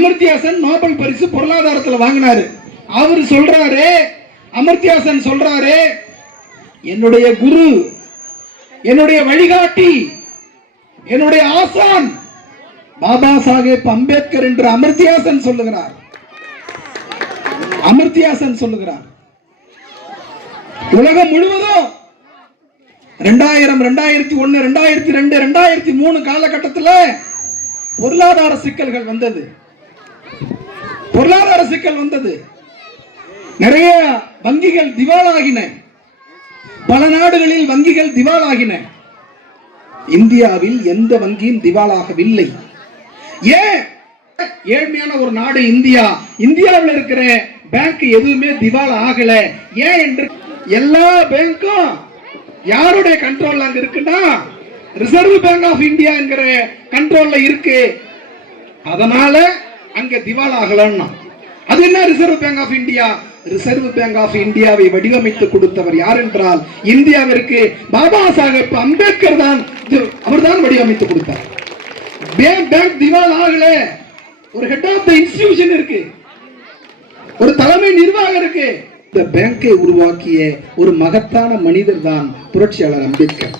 Amartya Sen Nobel பரிசு பொருளாதாரத்தில் வாங்கினாரு. அவர் சொல்றாரு, அமர்த்தியா சென் சொல்றாரு, என்னுடைய குரு, என்னுடைய வழிகாட்டி, என்னுடைய ஆசான் பாபா சாஹேப் அம்பேத்கர் என்று அமர்த்தியா சென் சொல்லுகிறார். அமர்த்தியா சென் சொல்லுகிறார். உலகம் முழுவதும் 2000, 2001, 2002, 2003 காலகட்டத்தில் பொருளாதார சிக்கல்கள் வந்தது. பொருளாதார சிக்கல் வந்தது. நிறைய வங்கிகள் திவாலாகின. பல நாடுகளில் வங்கிகள் திவாலாகின. இந்தியாவில் எந்த வங்கியும் திவாலாகவில்லை. ஏன்? ஏழ்மையான ஒரு நாடு இந்தியா. இந்தியாவில் இருக்கிற பேங்க் எதுவுமே திவால் ஆகல. ஏன் என்று எல்லா பேங்கும் யாருடைய கண்ட்ரோல் அங்க இருக்குன்னா ரிசர்வ் பேங்க் ஆஃப் இந்தியா என்கிற கண்ட்ரோல்ல இருக்கு. அதனால அங்க திவால் ஆகலன்னா அது என்ன? Reserve Bank of India. Reserve Bank of இந்தியாவை வடிவமைத்து கொடுத்தவர் யார் என்றால் இந்தியாவிற்கு பாபா சாஹேப் அம்பேத்கர் தான். அவர்தான் வடிவமைத்து கொடுத்தார். பேங்க் திவால் ஆகல. ஒரு ஹெட் ஆஃப் தி இன்ஸ்டிடியூஷன் இருக்கு, ஒரு தலைமை நிர்வாகம் இருக்கு. இந்த பேங்கை உருவாக்கிய ஒரு மகத்தான மனிதர் தான் புரட்சியாளர் அம்பேத்கர்.